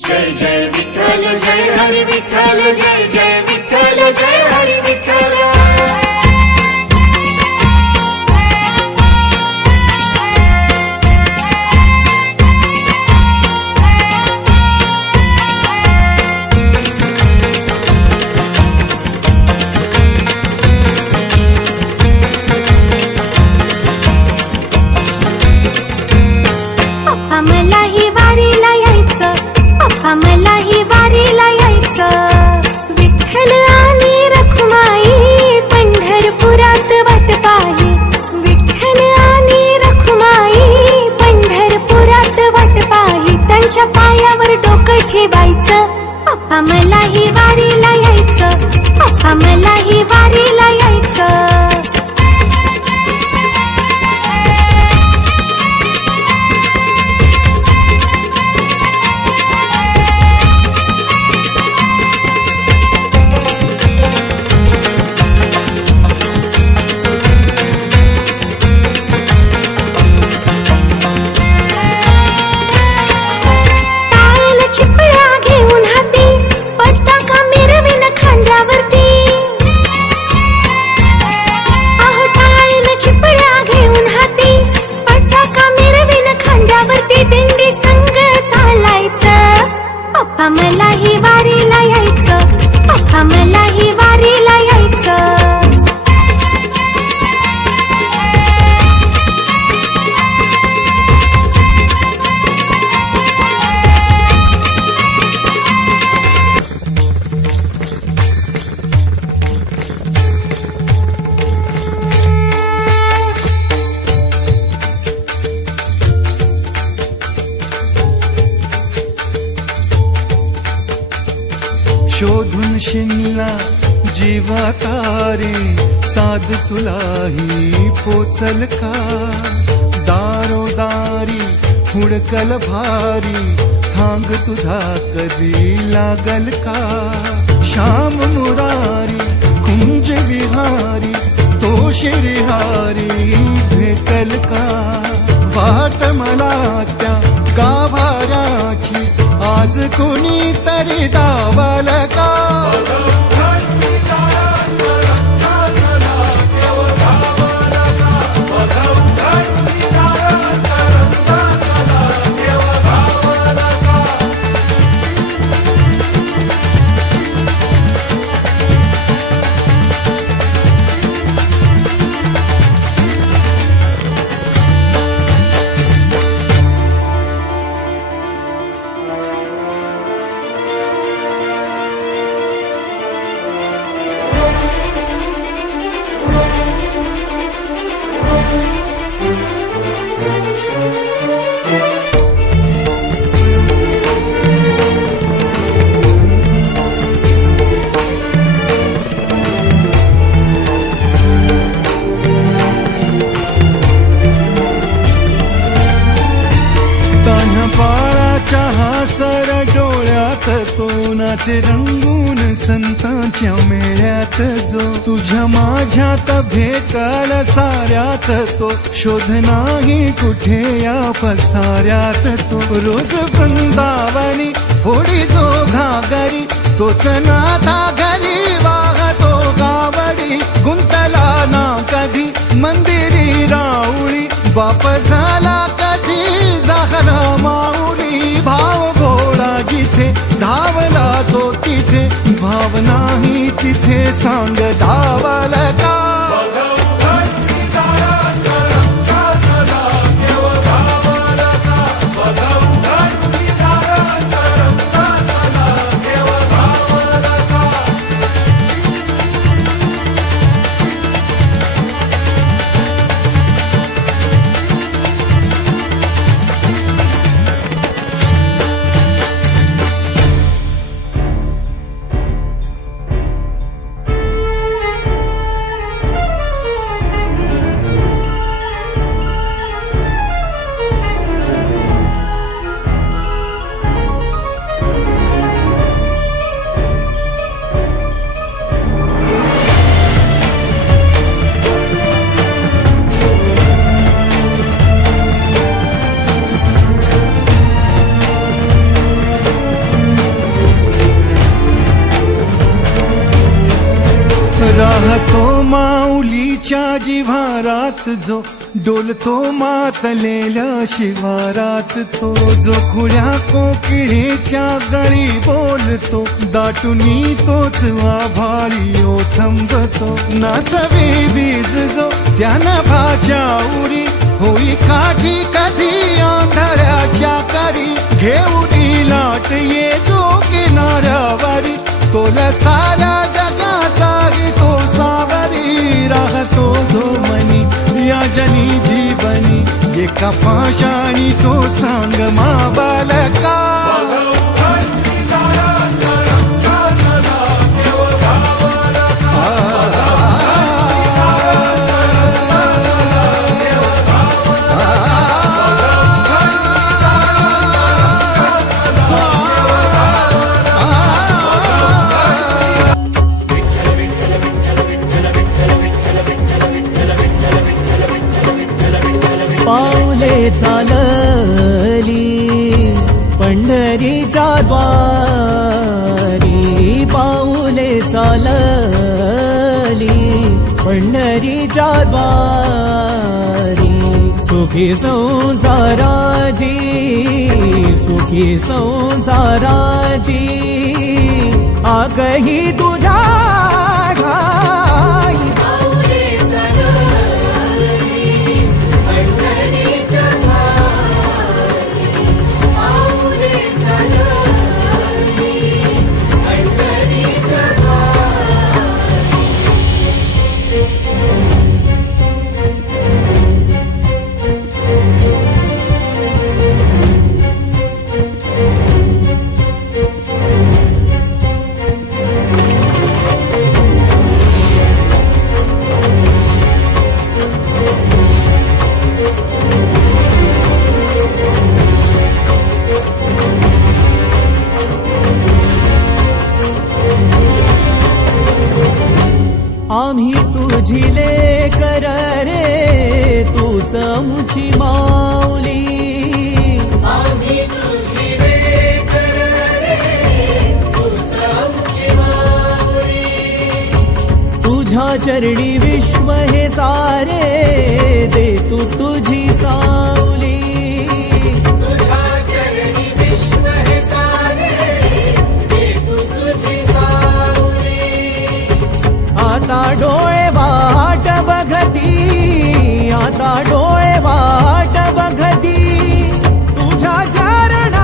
जय जय विठ्ठल जय हरी विठ्ठल जय जय विठ्ठल जय हरी विठ्ठल। मलाही वारीला यायचं, मलाही वारीला यायचं, विठ्ठल आणि रखुमाई पंढरपुरात वाट पाही, विठ्ठल आणि रखुमाई पंढरपुरात वाट पाही, त्यांच्या पायावर डोकं ठेवायचं, मलाही वारीला यायचं, मलाही वारीला यायचं। मलाही वारीला यायचं, मलाही वारीला यायचं। शोधून शिनला जीवा तारे, साध तुलाही पोचल का, दारोदारी हुडकल भारी, थांग तुझा कधी लागल का, श्याम मुरारी कुंज विहारी तो श्रीहारी भेटल का, वाट मला त्या गाभाऱ्याची आज कुणी तरी दावल का। सर डोळ्यात तो नाचे रंगून संतांच्या मेळ्यात, जो तुझ्या माझ्यात भेटल साऱ्यात, तो शोध नाही कुठे या पसाऱ्यात, तो रोज वृंदावनी होडी जो घागरी, तोच नाथा घरी वाहतो गावडी, गुंतला ना कधी मंदिरी राऊळी, बाप झाला कधी झाला माऊली, भाव भोळा जिथे धावला तो तिथे, भाव नाही तिथे सांग धावल का। जिव्हारात जो डोलतो मातलेल्या शिवारात तो जो खुल्या कोकिळेच्या गळी बोलतो दाटुनी तोच आभाळी ओथंबतो नाचवी बीज जो त्यानं भाच्या उरी होई काठी कधी आंधळ्याच्या करी घेऊनी लाट ये जो किनाऱ्यावरी तोला साऱ्या जगाचा तो सावरी राहतो तो मनी या जनी जीवनी एका पाशाणी तो सांग मा बालका पाऊले चालली पंढरीच्या द्वारी पाऊले चालली पंढरीच्या द्वारी सुखी संसाराची आगही तुझ्या घाई आम्ही तुझी लेकर रे तूच मुची माऊली आम्ही तुझी लेकर रे तूच मुची माऊली तुझ्या चरणी विश्व हे सारे दे तू तुझी सावली तुझ्या चरणी विश्व हे सारे दे तू तुझी सावली आता डोळे वाट बघती आता डोळे वाट बघती तुझ्या चरणाची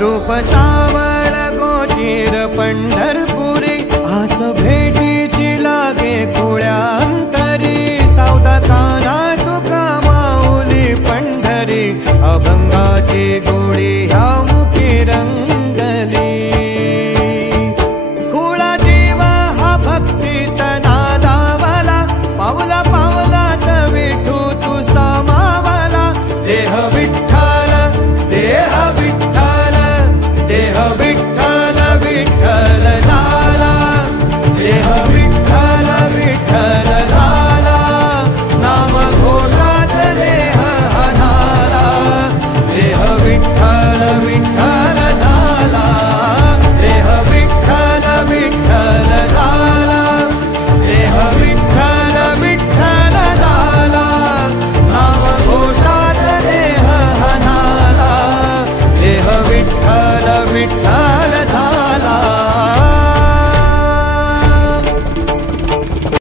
रूप सावळ गोचीर पंढरपुरी आस भेटीची लागे खुळ्या अंतरी सावता काना तुका माऊली पंढरी अभंगाची